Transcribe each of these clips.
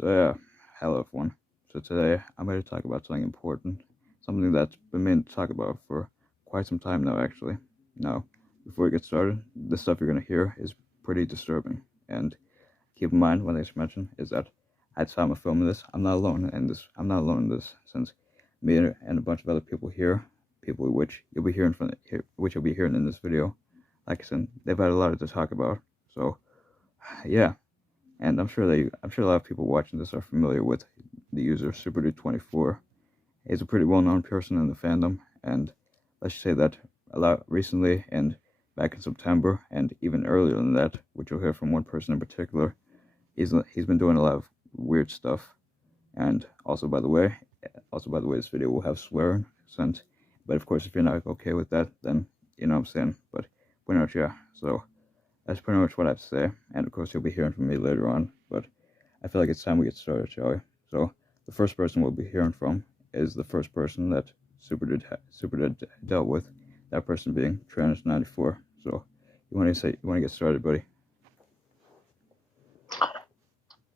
So yeah, hello everyone. So today I'm going to talk about something important, something that's been meaning to talk about for quite some time now actually. Now, before we get started, the stuff you're going to hear is pretty disturbing, and keep in mind, one thing I should mention is that at the time of filming this, I'm not alone in this. I'm not alone in this, since me and a bunch of other people here, people which you'll be hearing which you'll be hearing in this video, like I said, they've had a lot to talk about. So yeah. And I'm sure a lot of people watching this are familiar with the user SuperDude24. He's a pretty well-known person in the fandom, and let's just say that a lot recently and back in September and even earlier than that, which you'll hear from one person in particular, he's been doing a lot of weird stuff. And also by the way, this video will have swearing, but of course if you're not okay with that, then you know what I'm saying. But pretty much yeah. So that's pretty much what I have to say, and of course you'll be hearing from me later on, but I feel like it's time we get started, shall we? So, the first person we'll be hearing from is the first person that SuperDude dealt with, that person being Tranis94. So, you want to get started, buddy?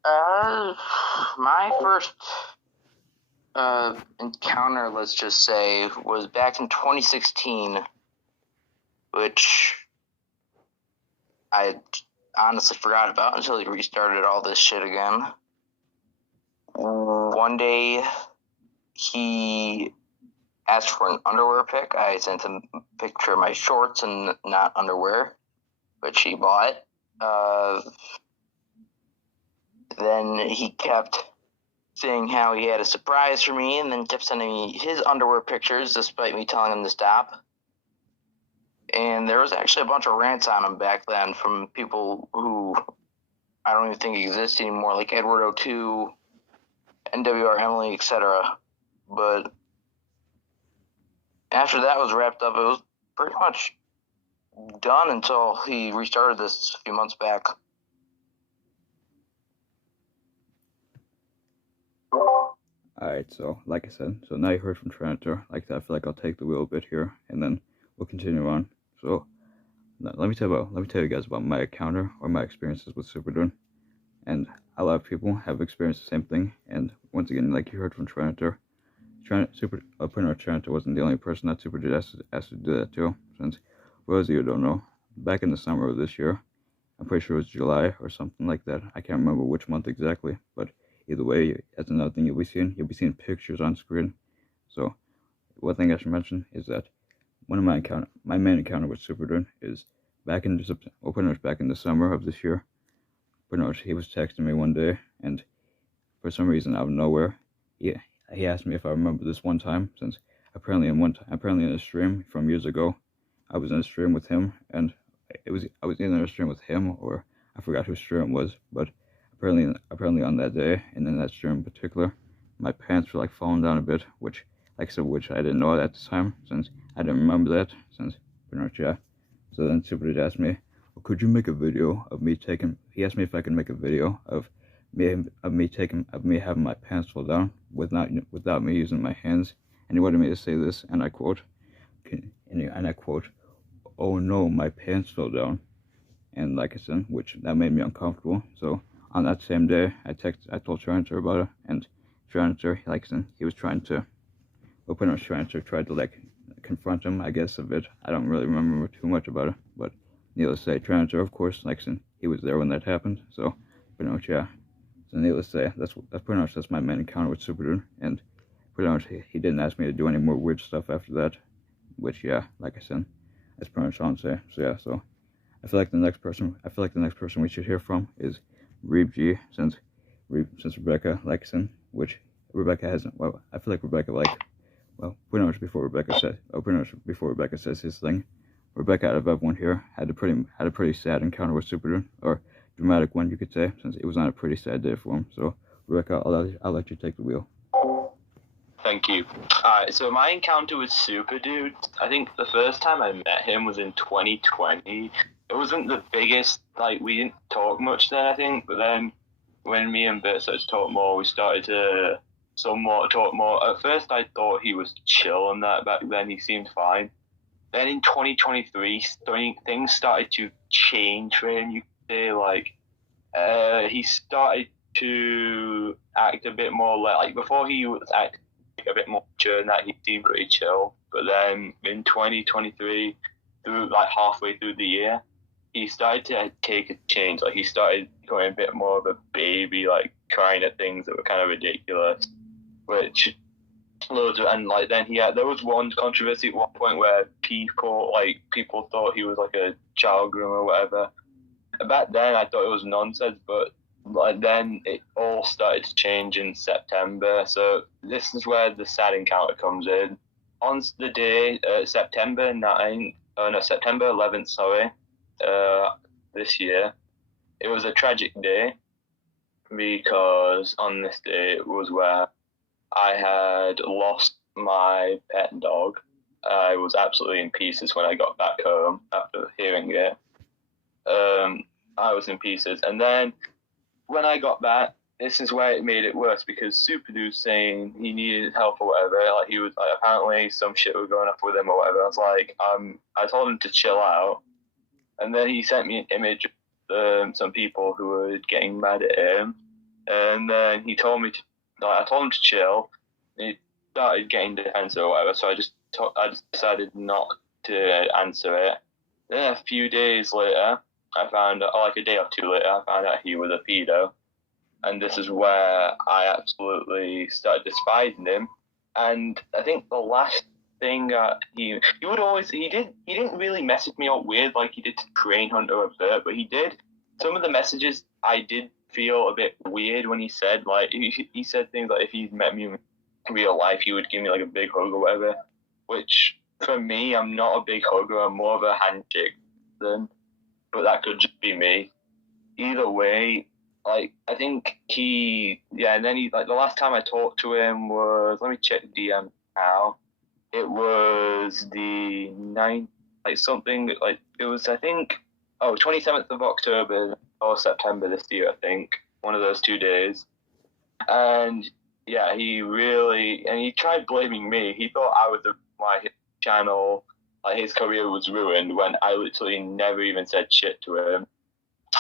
My first encounter, let's just say, was back in 2016, which I honestly forgot about until he restarted all this shit again. One day, he asked for an underwear pic. I sent him a picture of my shorts and not underwear, which he bought. Then he kept saying how he had a surprise for me, and then kept sending me his underwear pictures despite me telling him to stop. And there was actually a bunch of rants on him back then from people who I don't even think exist anymore, like Edward O2, NWR Emily, etc. But after that was wrapped up, it was pretty much done until he restarted this a few months back. Alright, so like I said, so now you heard from Tranitor. Like I feel like I'll take the wheel a bit here, and then we'll continue on. So let me tell you guys about my encounter or my experiences with SuperDude. And a lot of people have experienced the same thing. And once again, like you heard from Tranitor, Tranitor wasn't the only person that SuperDude asked to do that to. Since, for those of you who don't know, back in the summer of this year, I'm pretty sure it was July or something like that. I can't remember which month exactly, but either way, that's another thing you'll be seeing pictures on screen. So one thing I should mention is that one of my main encounter with SuperDude is back in the summer of this year. Pretty much he was texting me one day, and for some reason out of nowhere, he asked me if I remember this one time, since apparently in a stream from years ago, I was in a stream with him, and I was either in a stream with him or I forgot whose stream it was, but apparently on that day and in that stream in particular, my pants were like falling down a bit, which I didn't know at the time, since I didn't remember that, since pretty much yeah. So then SuperDude asked me, well, could you make a video of me taking? He asked me if I could make a video of me having my pants fall down without me using my hands, and he wanted me to say this, and I quote, "Oh no, my pants fell down," and like I said, which that made me uncomfortable. So on that same day, I told Tranitor about it, and Tranitor, like I said, he was trying to, Tranitor tried to like confront him, I guess, a bit. I don't really remember too much about it, but needless to say, Tranitor, of course, like I said, he was there when that happened. So pretty much yeah. So needless to say, that's my main encounter with SuperDude, and pretty much he didn't ask me to do any more weird stuff after that, which yeah, like I said, that's pretty much all I'm saying. So yeah, so I feel like the next person we should hear from is Reeb G, since Rebecca, like I said, which Rebecca hasn't. Well, I feel like Rebecca pretty much before Rebecca says his thing. Rebecca, out of everyone here, had a pretty sad encounter with SuperDude, or dramatic one, you could say, since it was on a pretty sad day for him. So, Rebecca, I'll let you take the wheel. Thank you. Alright, so my encounter with SuperDude, I think the first time I met him was in 2020. It wasn't the biggest, like, we didn't talk much then, I think, but then when me and Bert started to talk more, we started to somewhat talk more. At first I thought he was chill on that, back then he seemed fine. Then in 2023, things started to change for him, you could say, like, he started to act a bit more like before he was acting a bit more mature and that he seemed pretty chill. But then in 2023, through like halfway through the year, he started to take a change. Like he started going a bit more of a baby, like crying at things that were kind of ridiculous. Which loads of, and like then there was one controversy at one point where people thought he was like a child groomer or whatever. Back then I thought it was nonsense, but like then it all started to change in September. So this is where the sad encounter comes in. On the day September 11th, sorry, this year, it was a tragic day because on this day it was where I had lost my pet dog. I was absolutely in pieces when I got back home after hearing it. I was in pieces. And then when I got back, this is where it made it worse because SuperDude saying he needed help or whatever. Like he was like, apparently some shit was going off with him or whatever. I was like, I told him to chill out. And then he sent me an image of some people who were getting mad at him. And then he told me I told him to chill. He started getting defensive or whatever, so I just decided not to answer it. Then a few days later, I found out, like a day or two later, I found out he was a pedo. And this is where I absolutely started despising him. And I think the last thing he didn't really message me out weird like he did to Crane Hunter or Bert, but he did. Some of the messages I did feel a bit weird when he said, like, he said things like if he met me in real life, he would give me like a big hug or whatever, which for me, I'm not a big hugger, I'm more of a handshake than, but that could just be me. Either way, like, I think and then like, the last time I talked to him was, let me check DM now, it was the 9th, like something, like, it was, I think, 27th of October or September this year, I think, one of those 2 days. And yeah, he tried blaming me. He thought I was the why his channel, like his career was ruined when I literally never even said shit to him.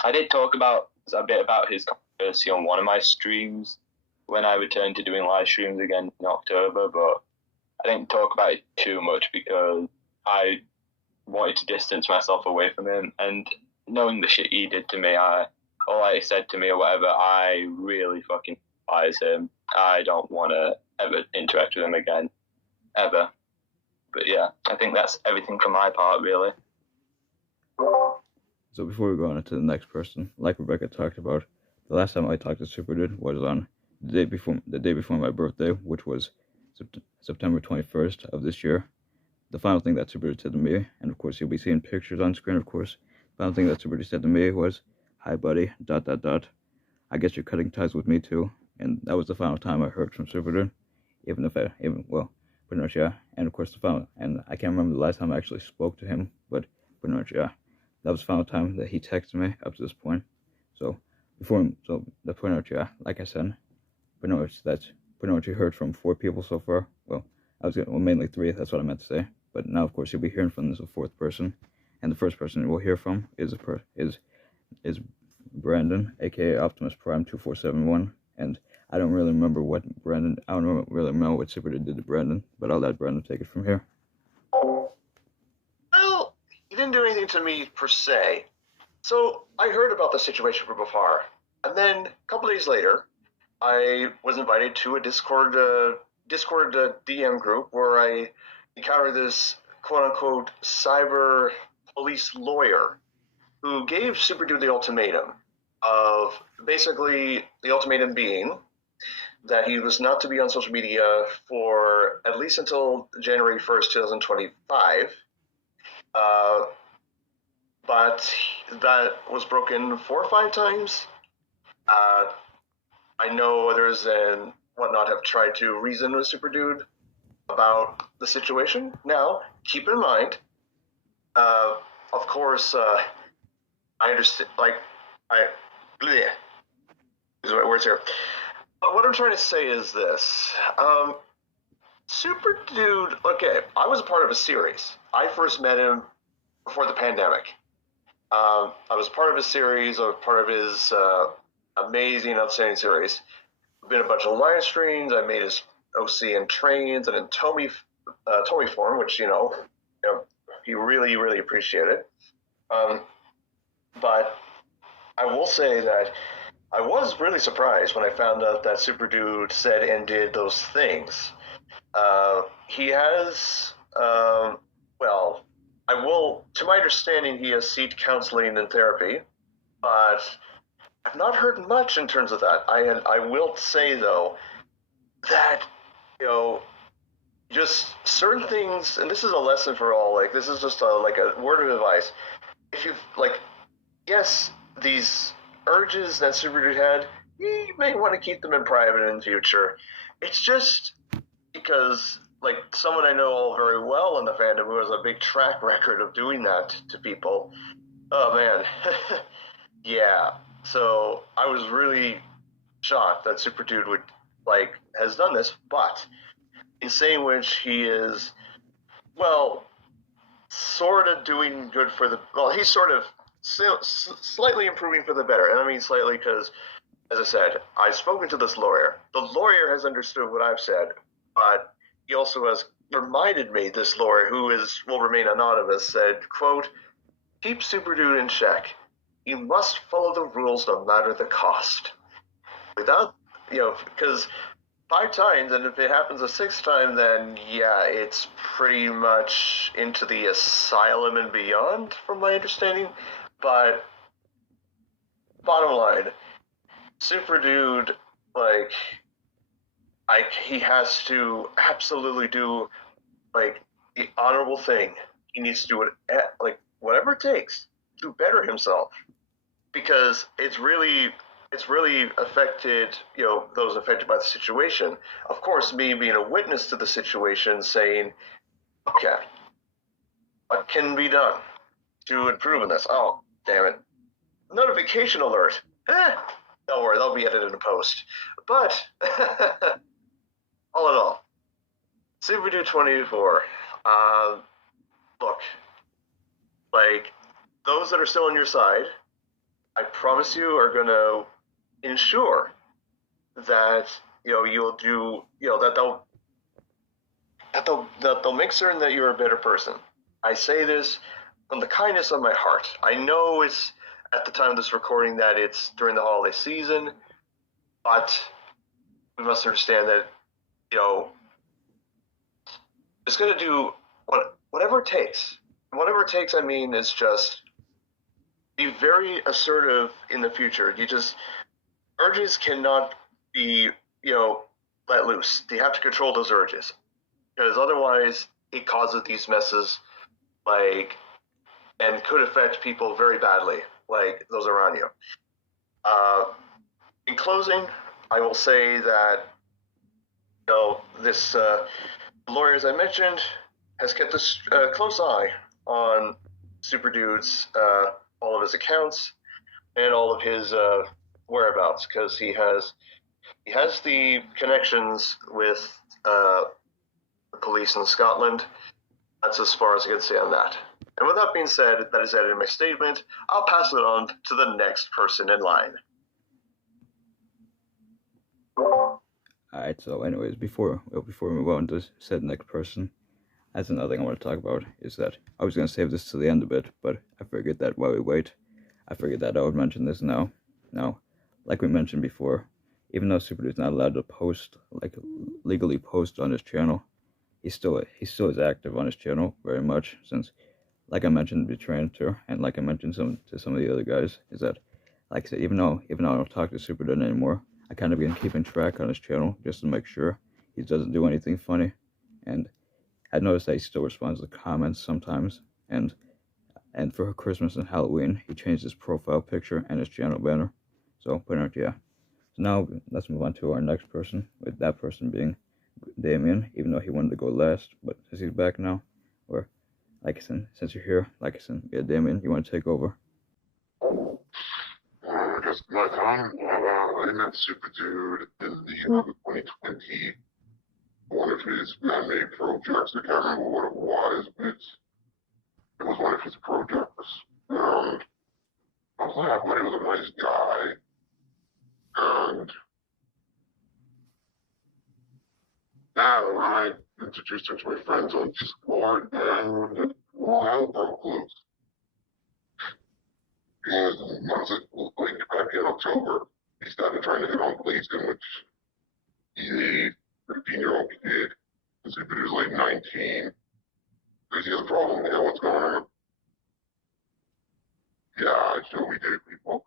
I did talk a bit about his controversy on one of my streams when I returned to doing live streams again in October, but I didn't talk about it too much because I wanted to distance myself away from him, and knowing the shit he did to me, he said to me or whatever, I really fucking despise him. I don't want to ever interact with him again, ever. But yeah, I think that's everything from my part, really. So before we go on to the next person, like Rebecca talked about, the last time I talked to SuperDude was on the day before my birthday, which was September 21st of this year. The final thing that SuperDude said to me, and of course you'll be seeing pictures on screen, of course, the final thing that SuperDude said to me was, "Hi buddy, ... I guess you're cutting ties with me too." And that was the final time I heard from SuperDude, pretty much, yeah. And of course and I can't remember the last time I actually spoke to him, but pretty much, yeah. That was the final time that he texted me up to this point. So the pretty much, yeah, like I said, pretty much you heard from 4 people so far. Well, mainly 3, that's what I meant to say. But now, of course, you'll be hearing from this 4th person, and the first person we'll hear from is Brandon, aka Optimus Prime 2471, and I don't really remember what SuperDude did to Brandon, but I'll let Brandon take it from here. Well, he didn't do anything to me per se. So I heard about the situation from afar, and then a couple days later, I was invited to a Discord DM group where I encountered this quote-unquote cyber police lawyer who gave SuperDude the ultimatum of basically the ultimatum being that he was not to be on social media for at least until January 1st, 2025. But that was broken 4 or 5 times. I know others and whatnot have tried to reason with SuperDude about the situation. Now, keep in mind, of course, I understand, these are my words here. But what I'm trying to say is this. SuperDude, okay, I was a part of a series. I first met him before the pandemic. I was part of a series, I was part of his amazing, outstanding series. Been a bunch of live streams. I made his OC in trains and in Tomy form, which he really, really appreciated. But I will say that I was really surprised when I found out that SuperDude said and did those things. He has, well, to my understanding, he has seek counseling and therapy, but I've not heard much in terms of that. I will say though that just certain things, and this is a lesson for all. Like this is just like a word of advice. If you yes, these urges that SuperDude had, you may want to keep them in private in the future. It's just because, like, someone I know all very well in the fandom who has a big track record of doing that to people. Oh man, yeah. So I was really shocked that SuperDude has done this, but in saying which, he is, well, sort of doing good for the. Well, he's sort of slightly improving for the better, and I mean slightly because, as I said, I've spoken to this lawyer. The lawyer has understood what I've said, but he also has reminded me, this lawyer, who will remain anonymous, said, quote, keep SuperDude in check. You must follow the rules no matter the cost. Without, because 5 times, and if it happens a 6th time, then yeah, it's pretty much into the asylum and beyond, from my understanding. But bottom line, SuperDude, he has to absolutely do the honorable thing. He needs to do it whatever it takes to better himself, because it's really affected those affected by the situation. Of course, me being a witness to the situation, saying, okay, what can be done to improve on this? Oh, damn it! Notification alert. Don't worry, they'll be edited in post. But all in all, SuperDude 24. Look, those that are still on your side, I promise you are going to ensure that you'll do that they'll make certain that you're a better person. I say this from the kindness of my heart. I know it's at the time of this recording that it's during the holiday season, but we must understand that it's going to do whatever it takes. Whatever it takes, I mean, is just be very assertive in the future. Urges cannot be, let loose. You have to control those urges, because otherwise it causes these messes, and could affect people very badly, like those around you. In closing, I will say that, this lawyer, as I mentioned, has kept a close eye on SuperDude's all of his accounts and all of his whereabouts, because he has the connections with the police in Scotland. That's as far as I can say on that. And with that being said, that is added in my statement. I'll pass it on to the next person in line. Alright, so anyways, before we move on to said next person, that's another thing I want to talk about, is that I was going to save this to the end a bit, but I figured that while we wait, I would mention this now. Now, like we mentioned before, even though SuperDude's not allowed to post, legally post on his channel, he still is active on his channel very much, since, like I mentioned to Trantor, and like I mentioned to some of the other guys, is that, like I said, even though I don't talk to SuperDude anymore, I kind of been keeping track on his channel just to make sure he doesn't do anything funny, and I noticed that he still responds to comments sometimes, and for Christmas and Halloween, he changed his profile picture and his channel banner. So, but yeah. So now, let's move on to our next person, with that person being Damien, even though he wanted to go last, but since he's back now, or, like I said, since you're here, yeah, Damien, you want to take over? I guess my time, I met SuperDude in the end of 2020. One of his man-made projects, I can't remember what it was, but it was one of his projects. And I was like, I thought he was a nice guy. and I introduced him to my friends on Discord, and well, hell broke loose. And once it was like back in October, he started trying to hit on Gleason, which he's a 15-year-old kid. And Super was like 19. Does he have a problem? Yeah, what's going on? Yeah, so we did, people.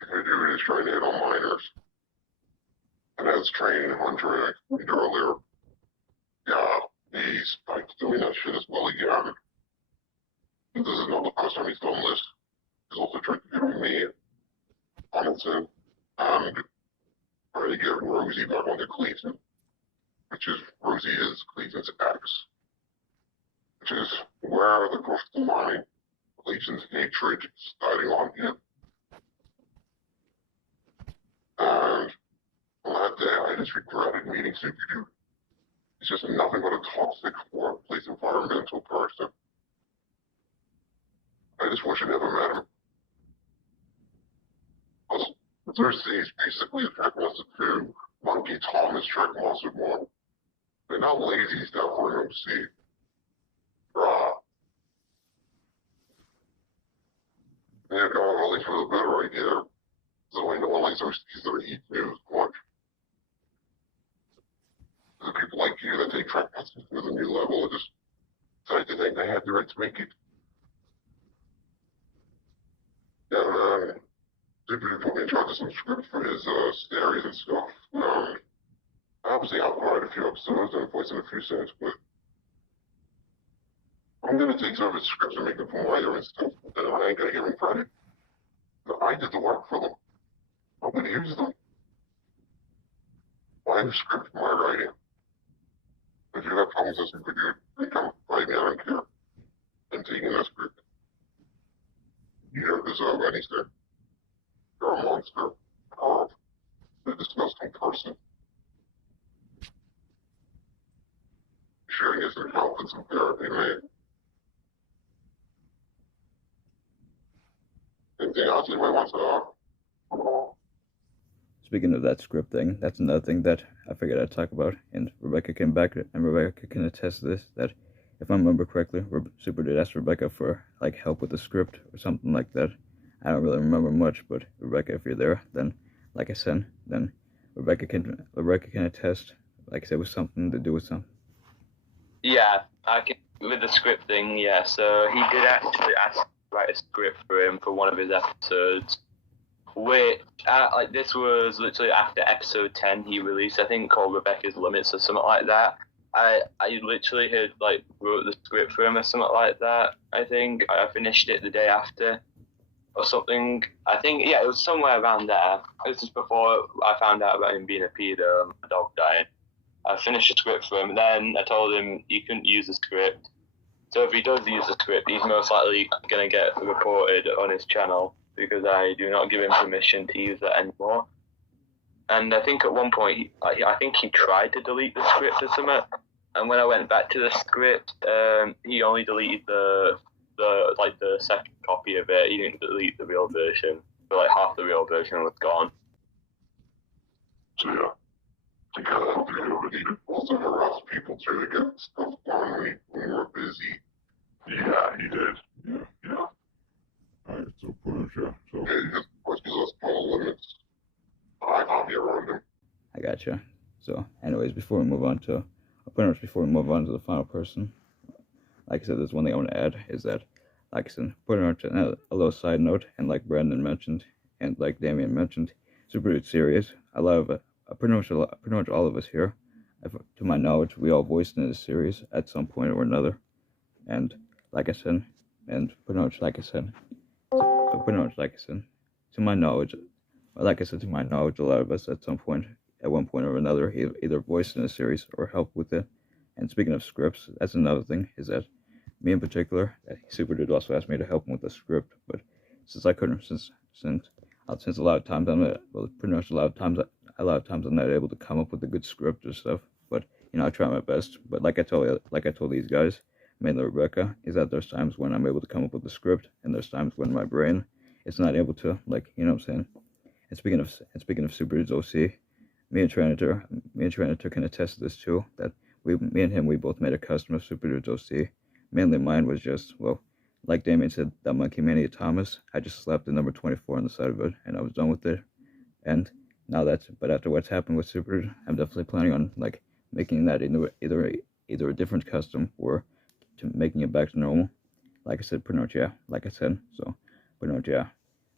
The dude is trying to hit on minors. And as training Hunter and I explained earlier, yeah, he's like doing that shit as well again. This is not the first time he's done this. He's also tried to hit on me, Hamilton, and trying to get Rosie back onto Cleveland, which is Rosie is Cleveland's ex, which is where the cross the line, Cleveland's hatred starting on him. And on that day, I just regretted meeting SuperDude. He's just nothing but a toxic workplace environmental person. I just wish I never met him. Thursday is basically a track monster 2, Monkey Thomas track monster 1. They're not lazy stuff for an MC. They're going really for the better idea. So I know I like OCs that eat news much. The people like you that take track monsters to the new level and just decided to think they had the right to make it. Yeah, Super put me in charge of some script for his series and stuff. Obviously, I'll write a few episodes and voice in a few scenes, but I'm gonna take some of his scripts and make them for my own stuff, and I ain't gonna give him credit. I did the work for them. I'm gonna use them. My script, my writing. If you have problems with SuperDude, they come fight me, I don't care. I'm taking that script. You don't deserve anything. You're a monster. A disgusting person. Sharing his help and some therapy, man. Anything else you might want to Speaking of that script thing, that's another thing that I figured I'd talk about, and Rebecca came back, and Rebecca can attest to this, that if I remember correctly, SuperDude asked Rebecca for, like, help with the script or something like that. I don't really remember much, but Rebecca, if you're there, then, like I said, then Rebecca can attest, like I said, with something to do with something. Yeah, I can, with the script thing, yeah, so he did actually ask to write a script for him for one of his episodes, which, like, this was literally after episode 10 he released, I think, called Rebecca's Limits or something like that. I literally had, like, wrote the script for him or something like that, I think. I finished it the day after or something. I think, yeah, it was somewhere around there. This is before I found out about him being a pedo and my dog dying. I finished the script for him, and then I told him he couldn't use the script. So if he does use the script, he's most likely going to get reported on his channel because I do not give him permission to use that anymore. And I think at one point, I think he tried to delete the script or something. And when I went back to the script, he only deleted the second copy of it. He didn't delete the real version. So like half the real version was gone. So yeah. Because we need to also harass people too to get stuff done when we're busy. Yeah, he did. Yeah. Alright, so put him, yeah. So yeah, he just pushes us all limits. I'll be around him. I gotcha. So, anyways, before we move on to the final person, like I said, there's one thing I want to add is that, like I said, putting on to a little side note, and like Brandon mentioned, and like Damien mentioned, SuperDude series, I love it. Pretty much all of us here, to my knowledge, we all voiced in this series at some point or another, and like I said, to my knowledge, a lot of us at some point, at one point or another, either voiced in a series or helped with it. And speaking of scripts, that's another thing, is that me in particular, SuperDude also asked me to help him with the script, but since I couldn't, since a lot of times a lot of times I'm not able to come up with a good script or stuff, but I try my best. But like I told these guys, mainly Rebecca, is that there's times when I'm able to come up with the script, and there's times when my brain is not able to, like, you know what I'm saying. And speaking of SuperDude's OC, me and Trinitor can attest to this too. That me and him, we both made a custom of SuperDude's OC. Mainly mine was just, well, like Damien said, that Monkey Mania Thomas. I just slapped the number 24 on the side of it, and I was done with it. And but after what's happened with SuperDude, I'm definitely planning on like making that either a different custom or to making it back to normal. Like I said, pretty much yeah. Like I said, so pretty much yeah.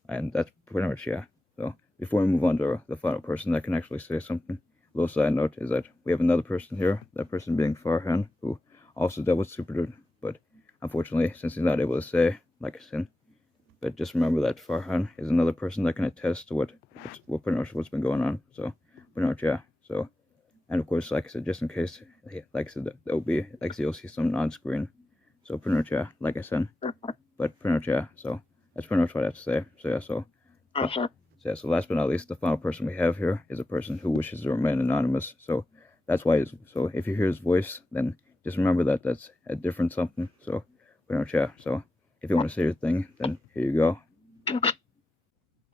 And that's pretty much yeah. So before we move on to the final person that can actually say something, a little side note is that we have another person here, that person being Farhan, who also dealt with SuperDude, but unfortunately, since he's not able to say, like I said, but just remember that Farhan is another person that can attest to what pretty much what's been going on. So pretty much yeah. So and of course, like I said, just in case, like I said, there'll be like you'll see something on screen. So pretty much yeah, like I said, but pretty much yeah. So that's pretty much what I have to say. So yeah, so yeah, so last but not least, the final person we have here is a person who wishes to remain anonymous. So that's why. So if you hear his voice, then just remember that that's a different something. So pretty much yeah. So if you want to say your thing, then here you go.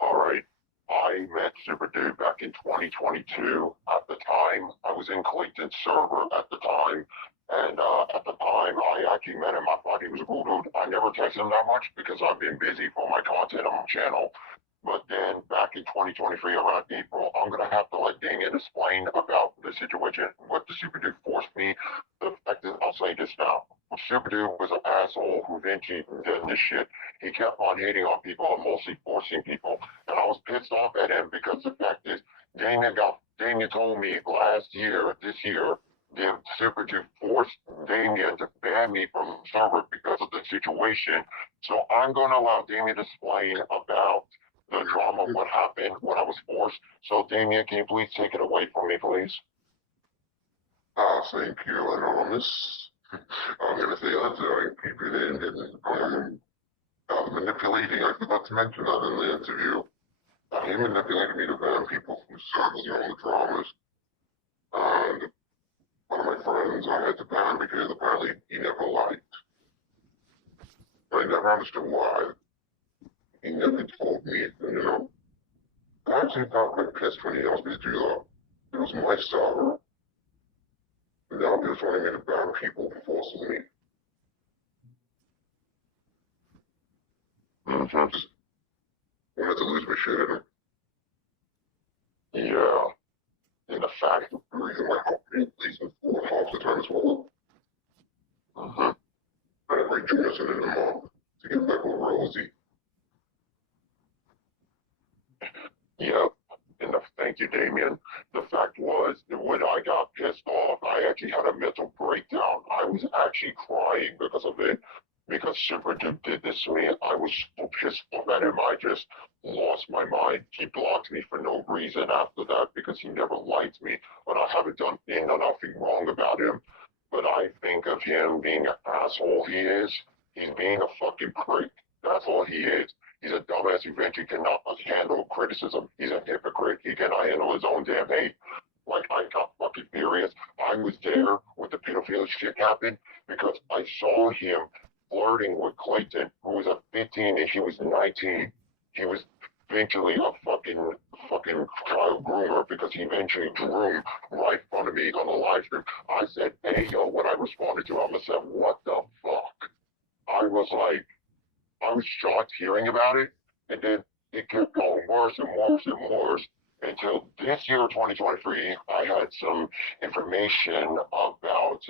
Alright, I met SuperDude back in 2022. At the time, I was in Clayton's server at the time, and at the time, I actually met him. I thought he was a cool dude. I never texted him that much because I've been busy for my content on my channel. But then back in 2023, around April, I'm going to have to let Damien explain about the situation, what the SuperDude forced me. The fact is, I'll say this now. SuperDude was an asshole who eventually did this shit. He kept on hating on people and mostly forcing people. And I was pissed off at him because the fact is, Damien told me this year, the SuperDude forced Damien to ban me from the server because of the situation. So I'm going to allow Damien to explain about the drama, what happened when I was forced. So, Damien, can you please take it away from me, please? Thank you, Anonymous. I'm gonna say that I keep it in and manipulating. I forgot to mention that in the interview. He manipulated me to ban people from servers and all the dramas. And one of my friends I had to ban because apparently he never liked. I never understood why. He never told me, I actually got quite pissed when he asked me to do that. It was my server. And now he was wanting me to ban people and forcing me. I just wanted to lose my shit in him. Yeah. And the fact of the reason why I leaves him for half the time as well. I had Rachel missing in the mom to get back with Rosie. Yep. And thank you, Damien. The fact was that when I got pissed off, I actually had a mental breakdown. I was actually crying because of it. Because SuperDude did this to me. I was so pissed off at him. I just lost my mind. He blocked me for no reason after that because he never liked me. But I haven't done nothing wrong about him. But I think of him being an asshole he is. He's being a fucking prick. That's all he is. He's a dumbass who eventually cannot handle criticism. He's a hypocrite. He cannot handle his own damn hate. Like, I got fucking furious. I was there when the pedophilia shit happened because I saw him flirting with Clayton, who was a 15 and he was 19. He was eventually a fucking child groomer because he eventually groomed right in front of me on the live stream. I said, hey, yo, when I responded to him, I said, what the fuck? I was shocked hearing about it, and then it kept going worse and worse and worse until this year, 2023, I had some information about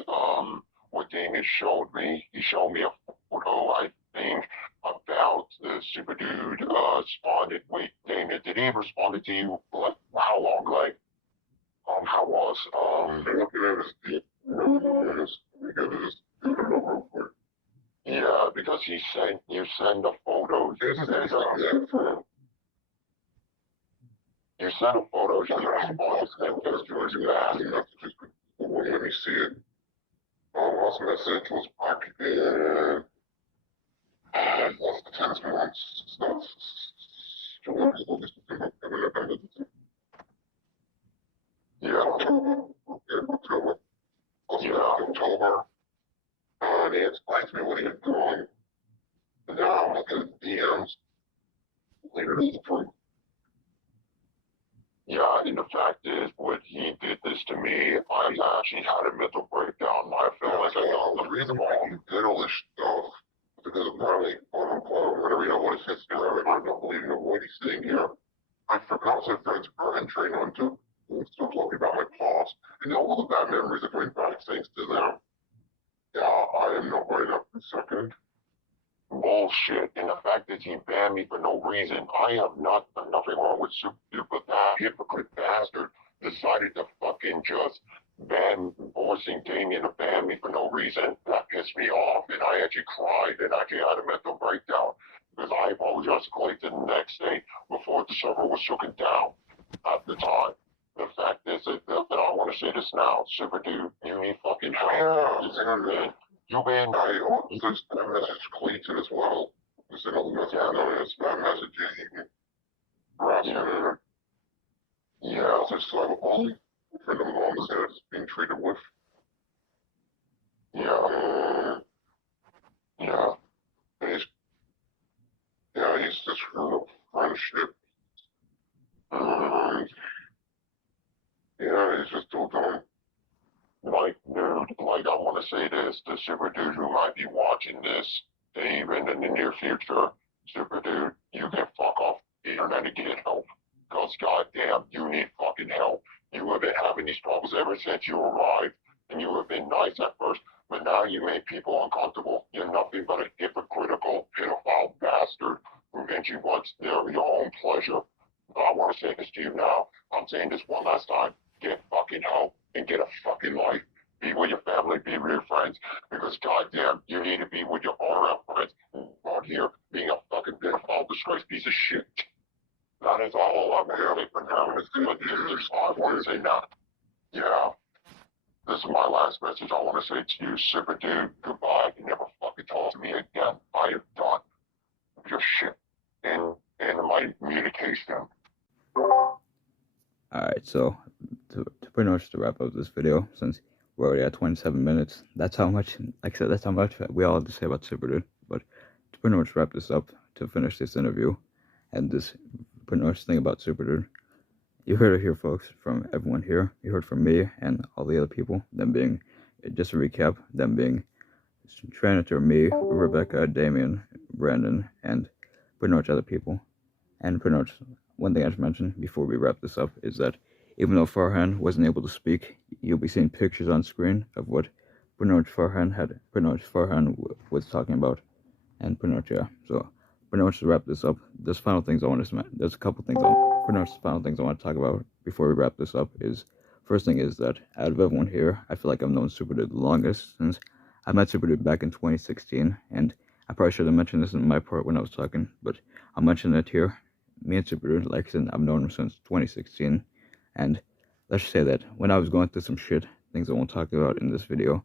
what Damien showed me. He showed me a photo, I think, about the SuperDude responded. Wait, Damien, did he respond to you? Like, how long? Like, how was? Yeah, because you send the photos. You send a photo, you response, and just you ask. Let me see it. Last message was back in last 10 months. Yeah, October. Yeah, October. He explained to me what he had done. And now I'm looking at the DMs. Later this through. Yeah, and the fact is, when he did this to me, I actually had a mental breakdown. I felt like I got the reason why he did all this stuff is because apparently, quote unquote, whatever you know what his history is, I don't believe in what he's saying here. I forgot to friends and train on to. I'm still talking about my past, and all the bad memories are coming back thanks to them. Yeah, I am not right up for a second. Bullshit. And the fact that he banned me for no reason. I have not done nothing wrong with SuperDude, but that hypocrite bastard decided to fucking just forcing Damien to ban me for no reason. That pissed me off, and I actually cried, and actually had a mental breakdown, because I apologized to the next day before the server was shooken down at the time. The fact is that I want to say this now. SuperDude, you need fucking help. You banned my this spam message Clayton as well. There's another message I know it's spam messaging. Harassment. Yeah, it's a cyberbully. Friend of mine is being treated with. Yeah. Yeah. And he's just for friendship. Yeah, he's just too dumb. Like, dude, like, I want to say this to SuperDude who might be watching this, even in the near future. SuperDude, you can fuck off the internet and get help. Because, goddamn, you need fucking help. You have been having these problems ever since you arrived, and you have been nice at first, but now you make people uncomfortable. You're nothing but a hypocritical, pedophile bastard who eventually wants your own pleasure. But I want to say this to you now. I'm saying this one last time. Get fucking help and get a fucking life. Be with your family, be with your friends, because goddamn, you need to be with your own friends. Out here being a fucking pedophile, disgraced piece of shit. That is all I'm really for now. I want to say now. Yeah. This is my last message I want to say to you, SuperDude. Goodbye. You never fucking talk to me again. I am done with your shit and my communication. Alright, so to pretty much to wrap up this video, since we're already at 27 minutes, that's how much, like I said, that's how much we all have to say about SuperDude. But to pretty much wrap this up, to finish this interview, and this pretty much thing about SuperDude, you heard it here, folks, from everyone here. You heard from me and all the other people, them being, just to recap, them being Tranitor, me, Rebecca, Damien, Brandon, and pretty much other people. And pretty much one thing I should mention before we wrap this up is that even though Farhan wasn't able to speak, you'll be seeing pictures on screen of what pretty much Farhan was talking about. And pretty much, yeah. So pretty much to wrap this up, there's final things I want to mention. There's a couple things pretty much final things I want to talk about before we wrap this up is, first thing is that out of everyone here, I feel like I've known SuperDude the longest, since I met SuperDude back in 2016, and I probably should have mentioned this in my part when I was talking, but I'll mention it here. Me and SuperDude, like I said, I've known him since 2016, and let's just say that when I was going through some shit, things I won't talk about in this video,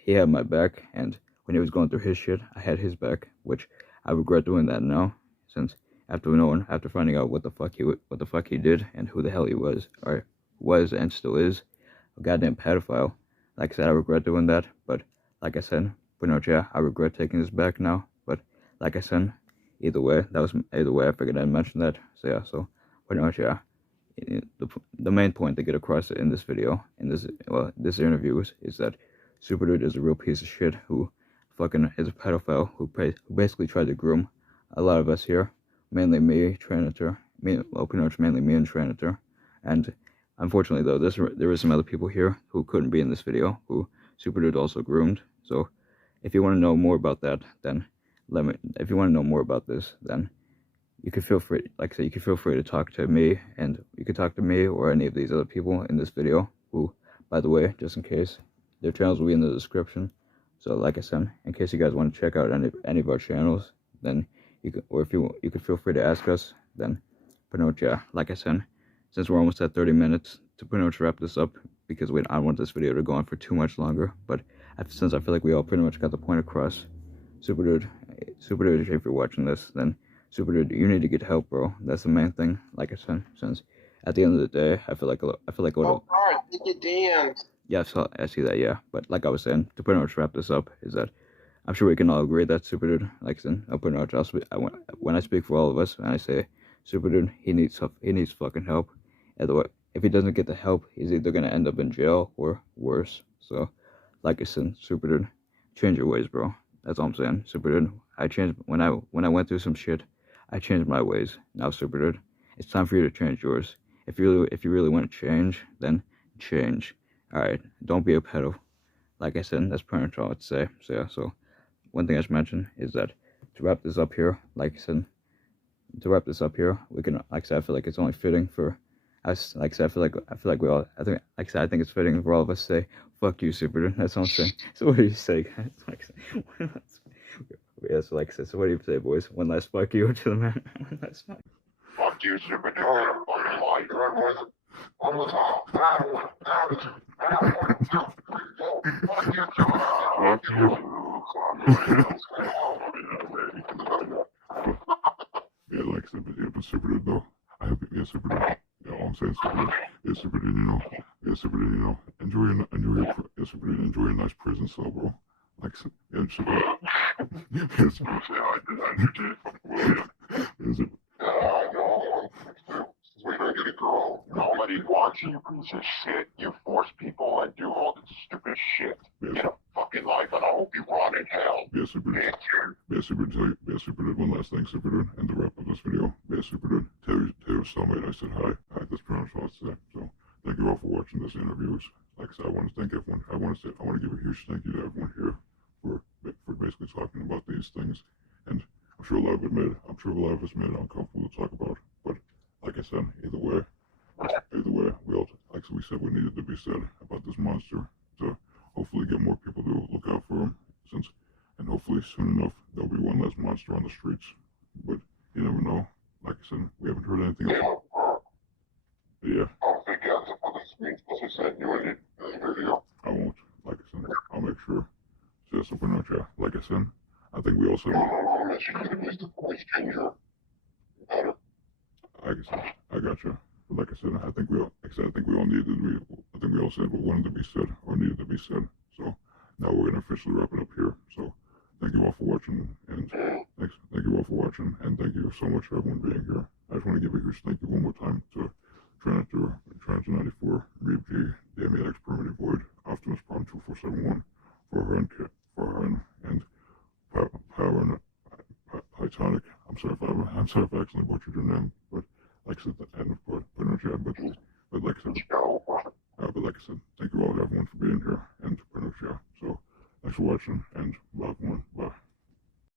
he had my back, and when he was going through his shit, I had his back, which I regret doing that now, since after finding out what the fuck he did and who the hell he was, or was and still is, a goddamn pedophile. Like I said, I regret doing that, but like I said, pretty much, yeah, I regret taking this back now, but like I said, either way, I figured I'd mention that. So yeah, so pretty much, yeah. The main point to get across in this video, in this interview, is that SuperDude is a real piece of shit who fucking is a pedophile who basically tried to groom a lot of us here, mainly me, Tranitor, pretty much mainly me and Tranitor, and unfortunately though, there is some other people here who couldn't be in this video who SuperDude also groomed. So if you want to know more about that, then if you want to know more about this, then you can feel free, like I said, you can feel free to talk to me, and you can talk to me or any of these other people in this video, who, by the way, just in case, their channels will be in the description. So like I said, in case you guys want to check out any of our channels, then you could, or if you could feel free to ask us, then pretty much, yeah, like I said, since we're almost at 30 minutes, to pretty much wrap this up, because I don't want this video to go on for too much longer, but since I feel like we all pretty much got the point across, SuperDude, if you're watching this, then SuperDude, you need to get help, bro. That's the main thing. Like I said, since at the end of the day, I feel like yeah, I see that, yeah. But like I was saying, to pretty much wrap this up, is that I'm sure we can all agree that SuperDude, like I said, pretty much when I speak for all of us, and I say SuperDude, he needs fucking help, Either way, if he doesn't get the help, he's either gonna end up in jail or worse. So, like I said, SuperDude, change your ways, bro. That's all I'm saying. SuperDude, I changed when I went through some shit. I changed my ways. Now, SuperDude, it's time for you to change yours. If you really want to change, then change. All right, don't be a pedo. Like I said, that's pretty much all I'd say. So yeah. So one thing I should mention is that to wrap this up here, like I said, we can, like I said, I feel like it's only fitting for us. Like I said, I feel like we all, I think, like I said, I think it's fitting for all of us to say, "Fuck you, SuperDude." That's all I'm saying. So what do you say, guys? Like I said, yeah. So like I said, so what do you say, boys? One last fuck you to the man. One last fuck. Fuck you, SuperDude. On the top. Yeah, like SuperDude though. I hope yeah, SuperDude. Yeah, all I'm saying, SuperDude. Yeah, SuperDude, yeah, SuperDude, yeah, SuperDude, enjoy a nice prison cell, bro. Like, yeah, SuperDude. Yeah, SuperDude. We're gonna get a girl. Nobody wants you, piece of shit. You force people and do all this stupid shit. Get a fucking life, and I hope you rot in hell. Yeah, SuperDude. Yeah, SuperDude. One last thing, SuperDude, and to wrap up this video. Yeah, SuperDude. Tell your cellmate I said hi. Alright, that's pretty much all I said. So, thank you all for watching this interview. Like I said, I want to thank everyone. I want to give a huge thank you to everyone here for basically talking about these things. And I'm sure a lot of us made it uncomfortable to talk about. But like I said, either way, we all, like we said, what needed to be said about this monster to hopefully get more people to look out for him. And hopefully soon enough there'll be one less monster on the streets. But you never know. Like I said, we haven't heard anything else. Yeah. I'll think out the police means because I said you in the video. I won't. Like I said, I'll make sure. So super much, yeah. Like I said, I think we also. I'll make sure at least the voice changer. Better. I gotcha. But like I said, I think we all needed to be. I think we all said what wanted to be said or needed to be said. So now we're gonna officially wrap it up here. So thank you all for watching, and thank you all for watching, and thank you so much for everyone being here. I just want to give a huge thank you one more time to Trans 94, VP, DMAX, Primitive Void, Optimus Prime 2471, for her and Power and Titanic. I'm sorry if I accidentally butchered your name, but like I said, but like I said, thank you all everyone for being here and pretty much, yeah. So thanks for watching.